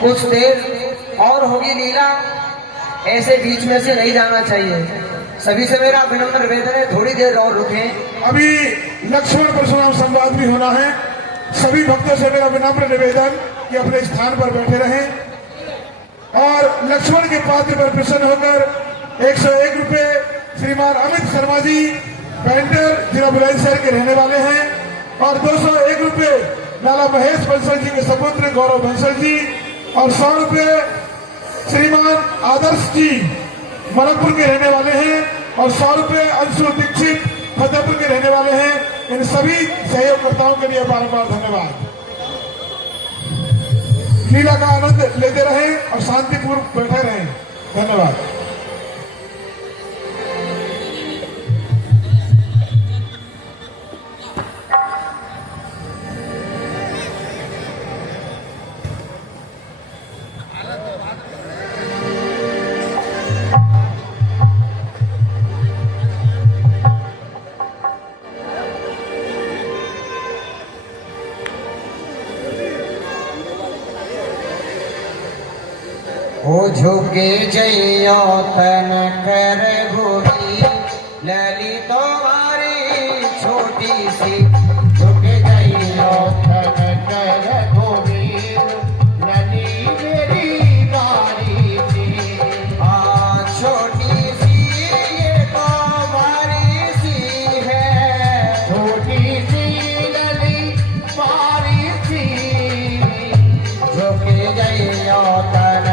कुछ देर और होगी लीला, ऐसे बीच में से नहीं जाना चाहिए। सभी से मेरा विनम्र निवेदन है, थोड़ी देर और रुकें। अभी लक्ष्मण परशुराम संवाद भी होना है। सभी भक्तों से मेरा विनम्र निवेदन कि अपने स्थान पर बैठे रहें और लक्ष्मण के पात्र पर प्रसन्न होकर 101 रुपए श्रीमान अमित शर्मा जी पेंटर जिला बुलंदशहर के रहने वाले हैं और 201 रुपए लाला महेश बंसल जी के सपुत्र गौरव बंसल जी और 100 रुपए श्रीमान आदर्श जी मलकपुर के रहने वाले हैं और 100 रुपए अंशु दीक्षित फतेहपुर के रहने वाले हैं। इन सभी सहयोगकर्ताओं के लिए बार-बार धन्यवाद। लीला का आनंद लेते रहें और शांतिपूर्वक बैठे रहें। धन्यवाद। ओ झुके जइयो तन कर गोरी ललित तुम्हारी छोटी सी, झुके जइयो तन कर गोरी लली मेरी बारी सी। छोटी सी ये तो बारी सी है, छोटी सी लली बारी सी, झुके जइयो तन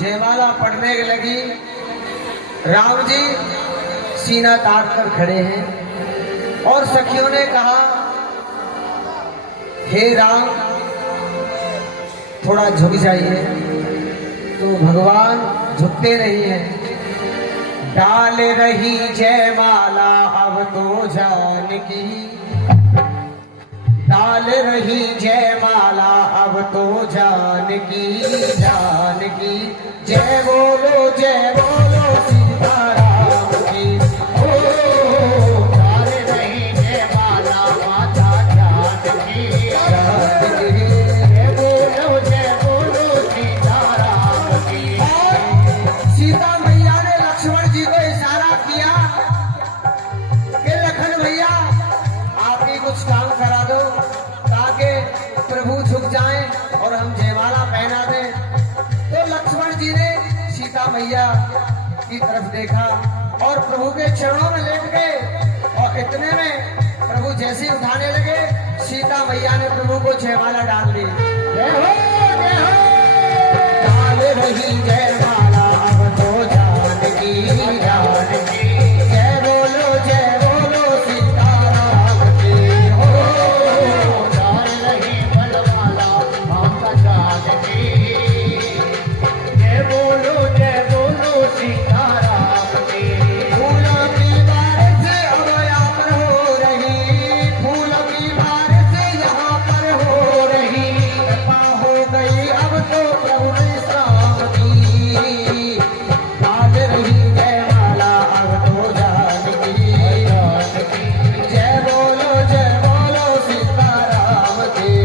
जयमाला पढ़ने लगी। राम जी सीना तान कर खड़े हैं और सखियों ने कहा, हे राम थोड़ा झुक जाइए। तो भगवान झुकते नहीं हैं। डाल रही जयमाला अब तो जानकी, डाल डाल रही जयमाला अब तो जानकी जानकी, जय बोलो सीताराम की। ओ डाल रही जयमाला माता जानकी, जानकी। जय बोलो सीताराम की। सीता मैया ने लक्ष्मण जी को इशारा किया कि लखन भैया आप ही कुछ काम करा दो ताकि प्रभु झुक जाएं और हम जयमाला पहना दें। तो लक्ष्मण जी ने सीता मैया की तरफ देखा और प्रभु के चरणों में लेट गए और इतने में प्रभु जैसे ही उठाने लगे सीता मैया ने प्रभु को जयमाला डाल दी। जय हो डाल रही जयमाला अब तो जानकी जानकी, जय बोलो सीताराम की। हो डाल रही बलमाला माता जानकी, जय बोलो सीताराम की। फूलों की बारिश अब यहाँ पर हो रही, फूलों की बारिश यहाँ पर हो रही, कृपा हो गई अब तो प्रभु विश्राम की। डाल रही जयमाला अब तो जानकी जानकी, जय बोलो सीताराम की।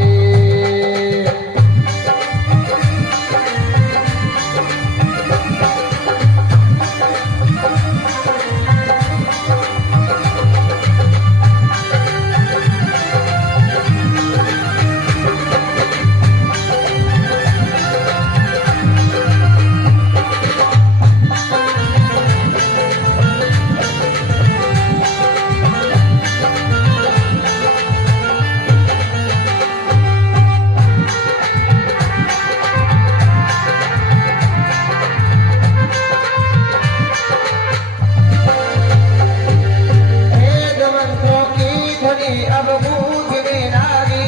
वेद मंत्रों की ध्वनि अब गूंजने लगी,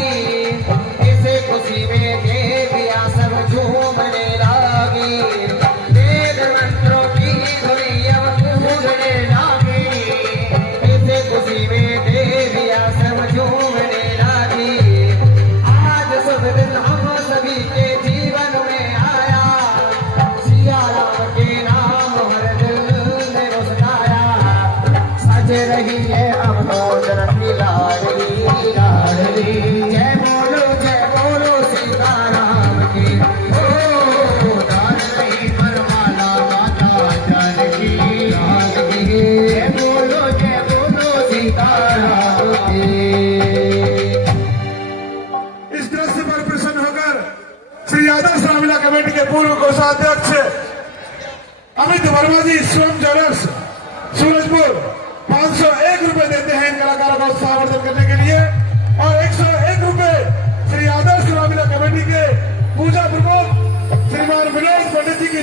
इसे खुशी में देवियाँ सब झूमने लगी। वेद मंत्रों की ध्वनि अब गूंजने लगी, इसे खुशी में देवियाँ सब झूमने लगी। आज शुभ दिन हम सभी के जीवन में आया, सिया राम के नाम हर दिल में मुस्काया। सज रही है अब तो जननी लाडली लाडली, जय बोलो सीताराम की। ओ डाल रही बलमाला माता जानकी, जानकी, जय बोलो सीताराम की। इस दृश्य पर प्रसन्न होकर श्री यादव श्रामिला कमेटी के पूर्व कोषाध्यक्ष अमित वर्मा जी स्वयं ज्वेलर्स सूरजपुर 501 रुपए देते हैं इन कलाकारों का उत्साहवर्धन करने के लिए और 100